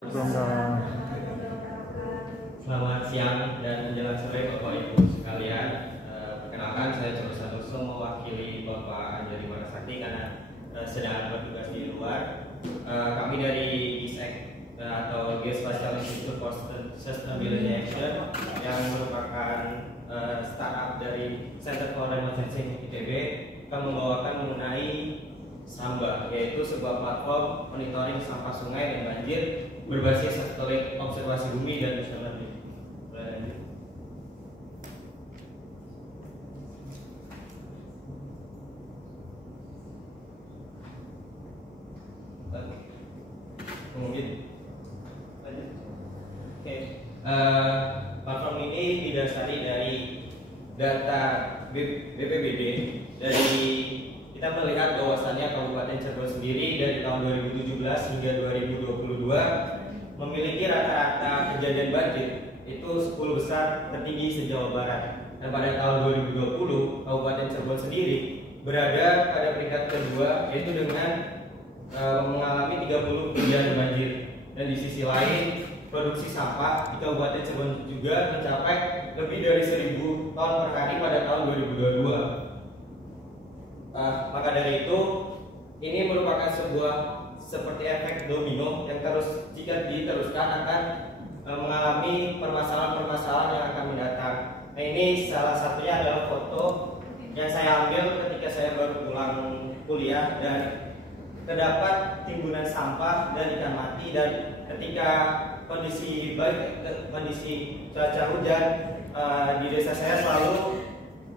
Program. Selamat siang dan menjelang sore Bapak Ibu sekalian. Perkenalkan, saya Coba Sanuso mewakili Bapak Anjali Warasakti karena sedang bertugas di luar. Kami dari GISEC atau Geospatial Institute for Sustainable Action yang merupakan startup dari Center for Remote Sensing ITB akan membawakan mengenai SAMBA, yaitu sebuah platform monitoring sampah sungai dan banjir berbasis satelit observasi bumi dan machine learning. Mungkin platform ini didasari dari data BPBD. Dari kita melihat bahwasannya Kabupaten Cirebon sendiri dari tahun 2017 hingga 2022 memiliki rata-rata kejadian banjir itu 10 besar tertinggi se-Jawa Barat. Dan pada tahun 2020 Kabupaten Cirebon sendiri berada pada peringkat kedua, yaitu dengan mengalami 30 kejadian banjir. Dan di sisi lain, produksi sampah di Kabupaten Cirebon juga mencapai lebih dari 1000 ton per hari pada tahun 2022. Maka dari itu, ini merupakan sebuah seperti efek domino yang jika diteruskan akan mengalami permasalahan-permasalahan yang akan mendatang. Nah, ini salah satunya adalah foto yang saya ambil ketika saya baru pulang kuliah, dan terdapat timbunan sampah dan ikan mati. Dan ketika kondisi cuaca hujan di desa saya selalu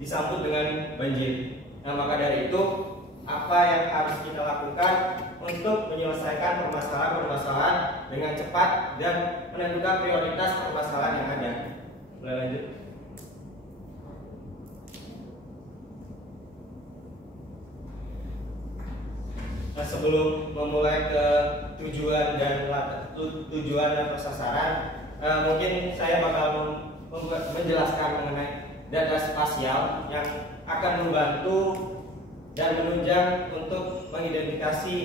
disambut dengan banjir. Nah, maka dari itu, apa yang harus kita lakukan untuk menyelesaikan permasalahan-permasalahan dengan cepat dan menentukan prioritas permasalahan yang ada. Boleh lanjut? Nah, sebelum memulai ke tujuan dan sasaran, mungkin saya bakal menjelaskan mengenai data spasial yang akan membantu dan menunjang untuk mengidentifikasi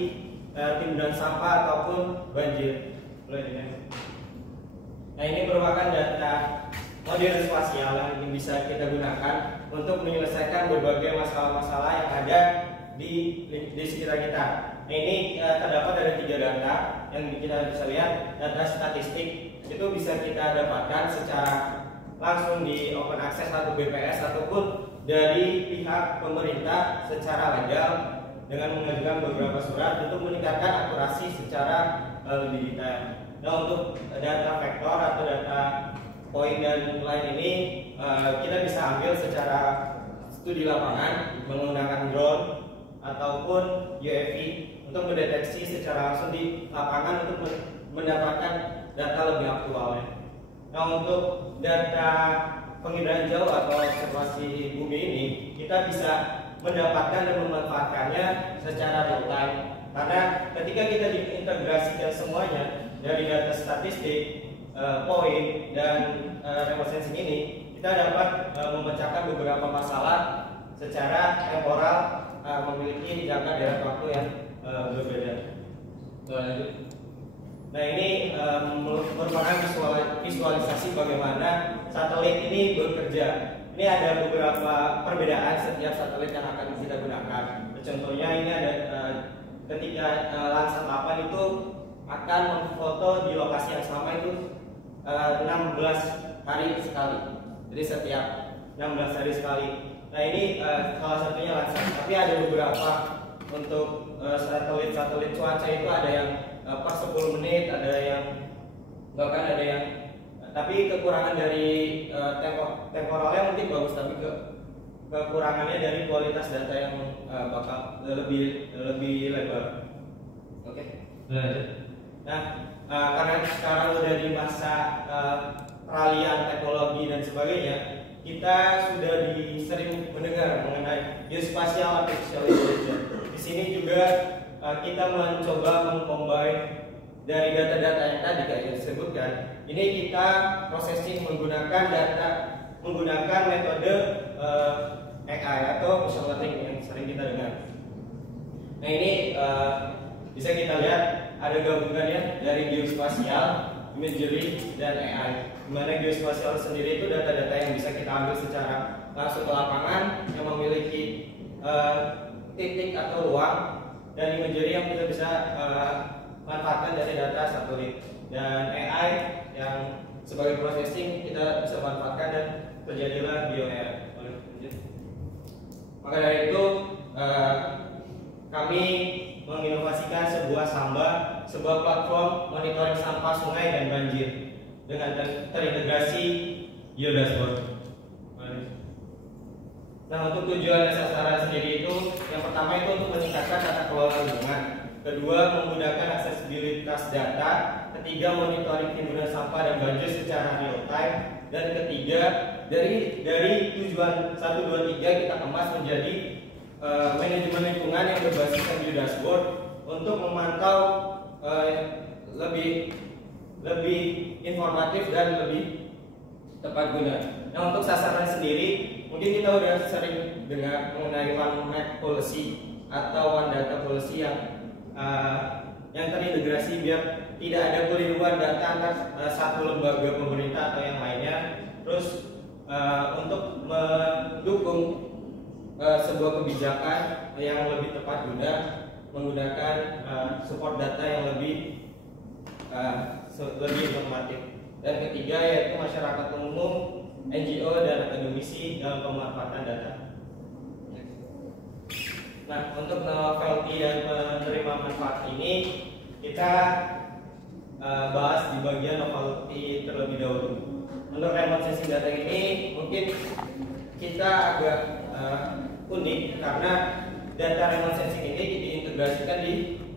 timbunan sampah ataupun banjir. Nah, ini merupakan data model spasial yang bisa kita gunakan untuk menyelesaikan berbagai masalah-masalah yang ada di sekitar kita. Nah, ini terdapat dari 3 data yang kita bisa lihat. Data statistik itu bisa kita dapatkan secara langsung di open access atau BPS ataupun dari pihak pemerintah secara legal dengan mengajukan beberapa surat untuk meningkatkan akurasi secara lebih detail. Nah, untuk data vektor atau data poin dan lain ini kita bisa ambil secara studi lapangan menggunakan drone ataupun UAV untuk mendeteksi secara langsung di lapangan untuk mendapatkan data lebih aktualnya. Nah, untuk data penginderaan jauh atau observasi bumi ini, kita bisa mendapatkan dan memanfaatkannya secara real time. Karena ketika kita diintegrasikan semuanya dari data statistik, poin, dan remote sensing ini, kita dapat memecahkan beberapa masalah secara temporal, memiliki jangka jarak waktu yang berbeda. Lanjut. Nah, ini merupakan visualisasi bagaimana satelit ini bekerja. Ini ada beberapa perbedaan setiap satelit yang akan kita gunakan. Contohnya ini ada ketika Landsat 8 itu akan memfoto di lokasi yang sama itu 16 hari sekali. Jadi setiap 16 hari sekali. Nah, ini salah satunya Landsat. Tapi ada beberapa untuk satelit cuaca itu ada yang per 10 menit, ada yang bahkan ada yang, tapi kekurangan dari temporalnya mungkin bagus, tapi kekurangannya dari kualitas data yang bakal lebih lebar. Oke. Nah, karena sekarang udah di masa peralihan teknologi dan sebagainya, kita sudah sering mendengar mengenai geospatial artificial intelligence. Di sini juga kita mencoba mengcombine dari data-data yang tadi kayak disebutkan. Ini kita processing menggunakan metode AI atau machine learning yang sering kita dengar. Nah, ini bisa kita lihat ada gabungannya dari geospasial, imagery, dan AI. Dimana geospasial sendiri itu data-data yang bisa kita ambil secara langsung ke lapangan yang memiliki titik atau ruang, dan imagery yang kita bisa manfaatkan dari data satelit, dan AI yang sebagai processing kita bisa manfaatkan dan terjadilah bio-AI. Maka dari itu kami menginovasikan sebuah Samba, sebuah platform monitoring sampah sungai dan banjir dengan terintegrasi geodashboard. Nah, untuk tujuan dan sasaran sendiri itu, yang pertama itu untuk meningkatkan tata kelola lingkungan, kedua memudahkan aksesibilitas data, ketiga monitoring timbunan sampah dan banjir secara real time, dan ketiga dari tujuan 1, 2, 3 kita kemas menjadi manajemen lingkungan yang berbasiskan geodashboard untuk memantau lebih informatif dan lebih tepat guna. Nah, untuk sasaran sendiri, mungkin kita udah sering dengar mengenai One Map Policy atau One Data Policy yang terintegrasi biar tidak ada keliruan data antar satu lembaga pemerintah atau yang lainnya. Terus untuk mendukung sebuah kebijakan yang lebih tepat guna menggunakan support data yang lebih informatif. Dan ketiga yaitu masyarakat umum, NGO dan akademisi dalam pemanfaatan data. Nah, untuk novelty dan menerima manfaat ini kita bahas di bagian novelty terlebih dahulu. Untuk remote sensing data ini mungkin kita agak unik karena data remote sensing ini diintegrasikan di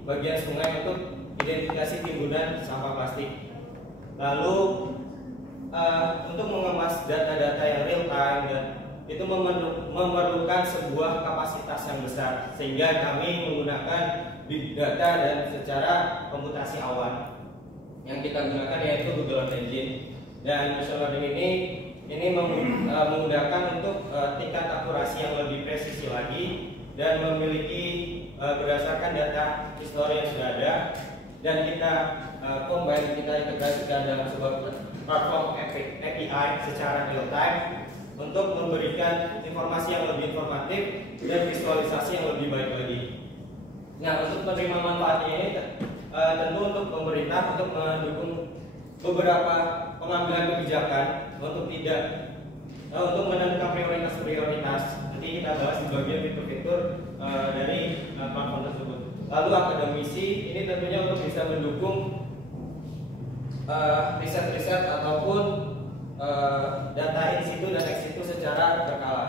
bagian sungai untuk identifikasi timbunan sampah plastik. Lalu untuk mengemas data-data yang real time dan itu memerlukan sebuah kapasitas yang besar, sehingga kami menggunakan big data dan secara komputasi awan. Yang kita gunakan yaitu Google Earth Engine, dan machine learning ini memudahkan untuk tingkat akurasi yang lebih presisi lagi dan memiliki berdasarkan data histori yang sudah ada, dan kita kita integrasikan dalam sebuah platform API secara real time untuk memberikan informasi yang lebih informatif dan visualisasi yang lebih baik lagi. Nah, untuk penerima manfaatnya ini tentu untuk pemerintah untuk mendukung beberapa pengambilan kebijakan untuk menentukan prioritas. Nanti kita bahas di bagian fitur-fitur dari platform tersebut. Lalu akademisi ini tentunya untuk bisa mendukung riset-riset ataupun data in situ dan ex situ secara berkala.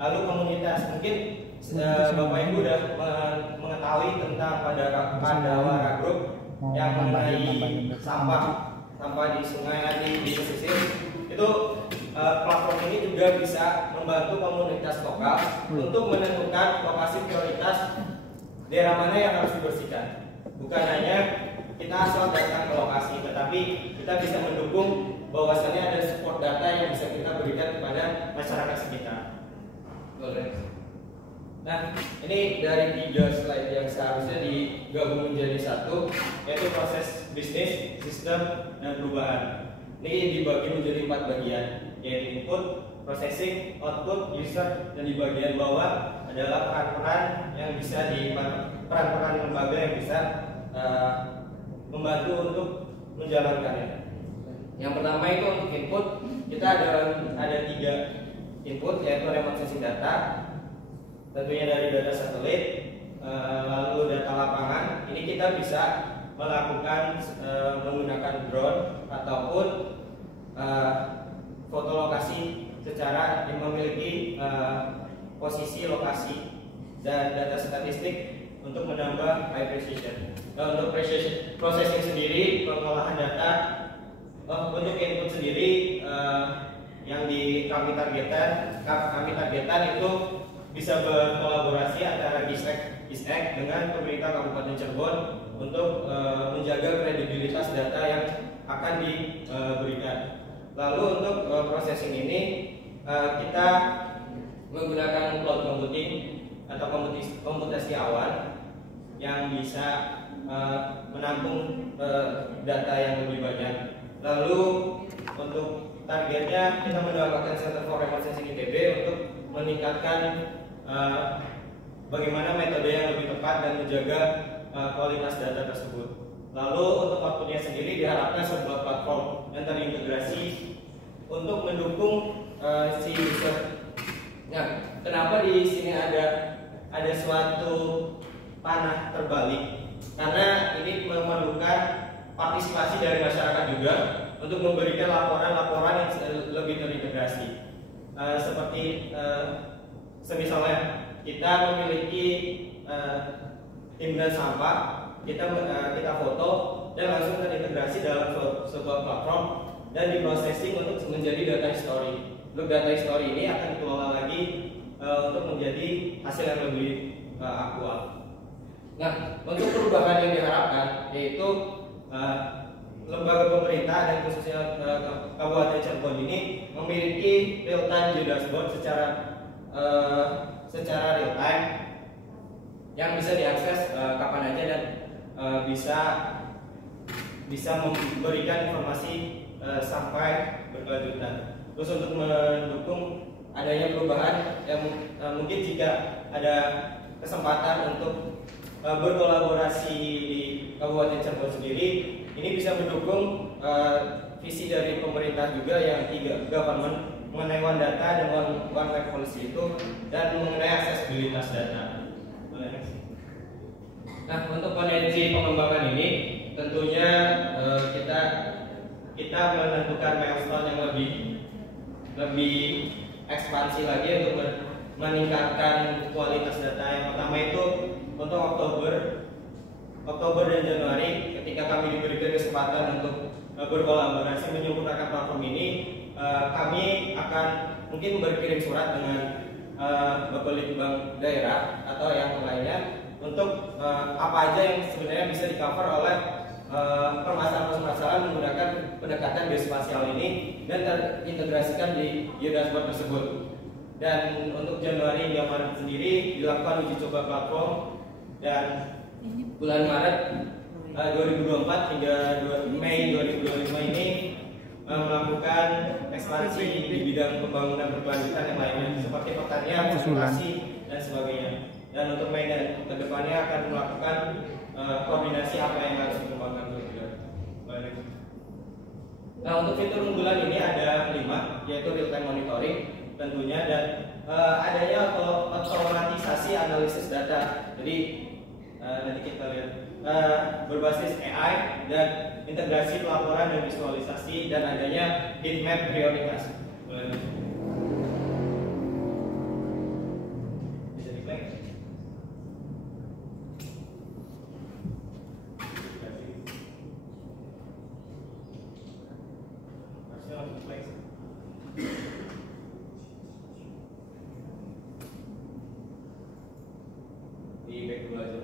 Lalu komunitas, mungkin Bapak Ibu sudah mengetahui tentang Pandawara Group yang mengenai sampah di sungai di pesisir. Itu platform ini juga bisa membantu komunitas lokal untuk menentukan lokasi prioritas daerah mana yang harus dibersihkan. Bukan hanya kita asal datang ke lokasi, tetapi kita bisa mendukung bahwasannya ada support data yang bisa kita berikan kepada masyarakat sekitar. Nah, ini dari 3 slide yang seharusnya digabung menjadi satu, yaitu proses bisnis, sistem, dan perubahan. Ini dibagi menjadi 4 bagian, yaitu input, processing, output, user, dan di bagian bawah adalah peran-peran yang bisa peran-peran lembaga yang bisa membantu untuk menjalankannya. Yang pertama itu untuk input, kita ada 3 input, yaitu remote sensing data, tentunya dari data satelit, lalu data lapangan. Ini kita bisa melakukan menggunakan drone ataupun foto lokasi secara yang memiliki posisi lokasi, dan data statistik untuk menambah high precision. Untuk processing sendiri, pengolahan data untuk input sendiri yang kami targetkan itu bisa berkolaborasi antara Distek dengan pemerintah Kabupaten Cirebon untuk menjaga kredibilitas data yang akan diberikan. Lalu untuk processing ini kita menggunakan cloud computing atau komputasi awan yang bisa menampung data yang lebih banyak. Lalu untuk targetnya kita mendapatkan Center for Remote Sensing ITB untuk meningkatkan bagaimana metode yang lebih tepat dan menjaga kualitas data tersebut. Lalu untuk outputnya sendiri diharapkan sebuah platform yang terintegrasi untuk mendukung si user. Nah, kenapa di sini ada suatu panah terbalik? Karena ini memerlukan partisipasi dari masyarakat juga untuk memberikan laporan-laporan yang lebih terintegrasi. Seperti semisalnya kita memiliki timbunan sampah, kita foto dan langsung terintegrasi dalam sebuah platform dan diprosesing untuk menjadi data history. Untuk data history ini akan dikelola lagi untuk menjadi hasil yang lebih akurat. Nah, untuk perubahan yang diharapkan yaitu lembaga pemerintah dan khususnya Kabupaten Cirebon ini memiliki real time dashboard secara real time yang bisa diakses kapan aja dan bisa memberikan informasi sampai berkelanjutan. Terus untuk mendukung adanya perubahan yang mungkin jika ada kesempatan untuk berkolaborasi di Kabupaten Cirebon sendiri, ini bisa mendukung visi dari pemerintah juga yang 3 government mengenai one data dan one web policy itu dan mengenai aksesibilitas data. Nah, untuk kondisi pengembangan ini tentunya kita menentukan milestone yang lebih ekspansi lagi untuk meningkatkan kualitas data. Yang pertama itu untuk Oktober dan Januari, ketika kami diberikan kesempatan untuk berkolaborasi menyempurnakan platform ini, kami akan mungkin berkirim surat dengan Bapak Litbang daerah atau yang lainnya untuk apa aja yang sebenarnya bisa di-cover oleh permasalahan-permasalahan menggunakan pendekatan geospasial ini dan terintegrasikan di dashboard tersebut. Dan untuk Januari hingga Maret sendiri dilakukan uji coba platform, dan bulan Maret 2024 hingga Mei 2025 ini melakukan ekspansi di bidang pembangunan berkelanjutan yang lainnya seperti pertanian, konservasi dan sebagainya. Dan untuk Mei dan kedepannya akan melakukan koordinasi apa yang harus dikembangkan juga. Nah, untuk fitur unggulan ini ada 5, yaitu real time monitoring tentunya, dan adanya otomatisasi analisis data. Jadi nanti kita lihat berbasis AI dan integrasi pelaporan dan visualisasi, dan adanya heat map prioritas. Bisa di-play? Harusnya langsung play. Di back dulu aja.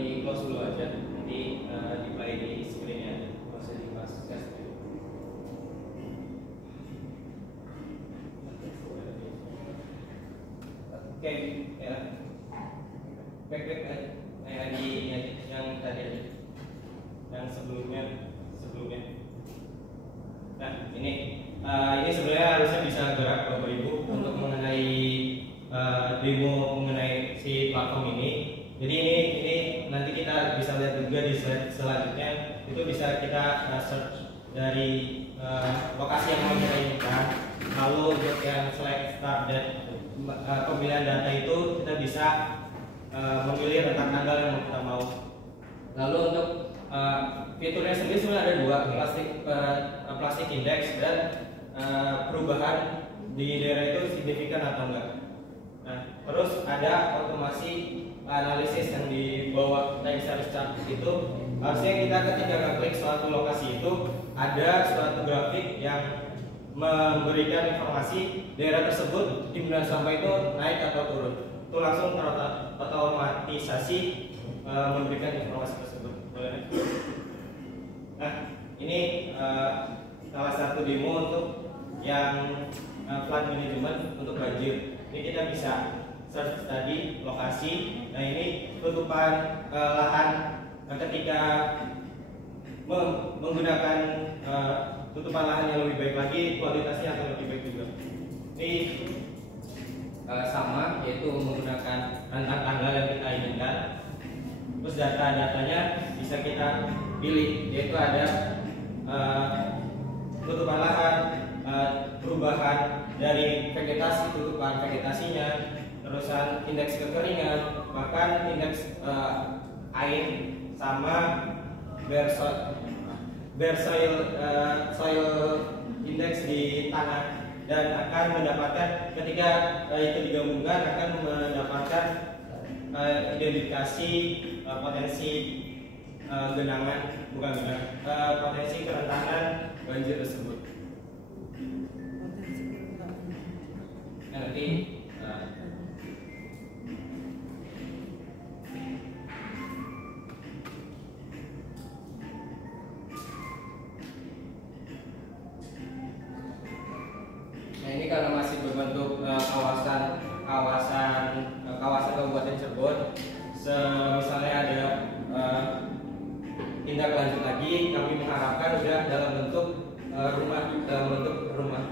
Di close dulu aja, nanti di play di screennya, masih di pas tes. Oke, ya. Back di yang tadi, yang sebelumnya. Nah, ini sebenarnya harusnya bisa gerak Bapak Ibu untuk mengenai demo mengenai si platform ini. Jadi ini nanti kita bisa lihat juga di slide selanjutnya, itu bisa kita search dari lokasi yang mau kita inginkan. Lalu untuk yang select start dan pemilihan data itu kita bisa memilih rentang tanggal yang kita mau. Lalu untuk fiturnya sendiri sebenarnya ada 2, plastik index dan perubahan di daerah itu signifikan atau enggak. Nah, terus ada otomasi analisis yang di bawah time series chart itu, harusnya kita ketika ngeklik suatu lokasi itu ada suatu grafik yang memberikan informasi daerah tersebut timbunan sampah itu naik atau turun. Itu langsung terotomatisasi memberikan informasi tersebut. Nah, ini salah satu demo untuk yang flood management untuk banjir. Ini kita bisa search tadi lokasi. Nah, ini tutupan lahan ketika menggunakan tutupan lahan yang lebih baik lagi, kualitasnya akan lebih baik juga. Ini sama, yaitu menggunakan rentang tanggal yang kita inginkan. Terus data-datanya bisa kita pilih, yaitu ada tutupan lahan, perubahan dari vegetasi, tutupan vegetasinya, terusan indeks kekeringan, bahkan indeks air sama bare soil index di tanah, dan akan mendapatkan ketika itu digabungkan akan mendapatkan identifikasi potensi potensi kerentanan banjir tersebut. Nah, nanti ini karena masih berbentuk kawasan Kabupaten Cirebon, misalnya ada tindak lanjut lagi, kami mengharapkan sudah dalam bentuk rumah.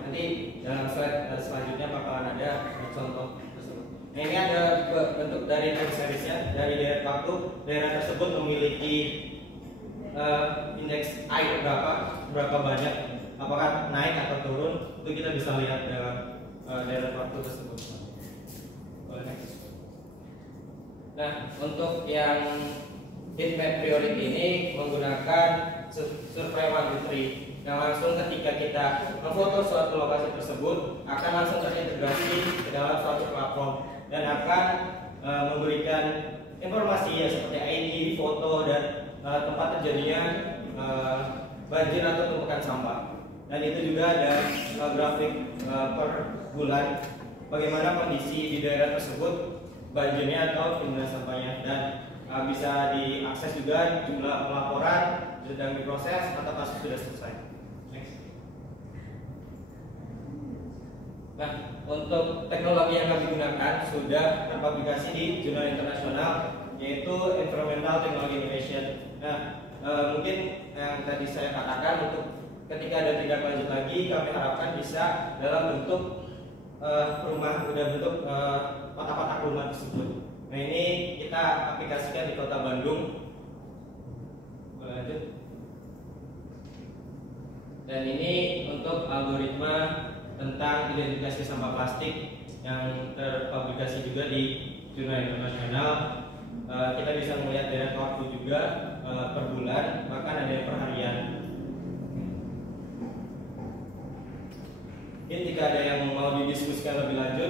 Nanti dalam slide selanjutnya bakalan ada contoh tersebut. Nah, ini ada bentuk dari time seriesnya, dari daerah waktu daerah tersebut memiliki indeks air berapa banyak, apakah naik atau turun, itu kita bisa lihat dalam daerah waktu tersebut. Nah, untuk yang heat map priority ini menggunakan survey 123, yang langsung ketika kita memfoto suatu lokasi tersebut akan langsung terintegrasi ke dalam suatu platform dan akan memberikan informasi ya seperti ID, foto, dan tempat terjadinya banjir atau tumpukan sampah. Dan itu juga ada grafik per bulan bagaimana kondisi di daerah tersebut, banjirnya atau timbunan sampahnya, dan bisa diakses juga jumlah pelaporan sedang diproses atau kasus sudah selesai. Next. Nah, untuk teknologi yang kami gunakan sudah terpublikasi di jurnal internasional, yaitu Environmental Technology Innovation. Nah, mungkin yang tadi saya katakan, untuk ketika ada tindak lanjut lagi, kami harapkan bisa dalam bentuk bentuk kotak-kotak rumah tersebut. Nah, ini kita aplikasikan di Kota Bandung. Lanjut. Dan ini untuk algoritma tentang identifikasi sampah plastik yang terpublikasi juga di jurnal internasional. Kita bisa melihat deret waktu juga per bulan, bahkan ada yang per harian. Mungkin jika ada yang mau didiskusikan lebih lanjut,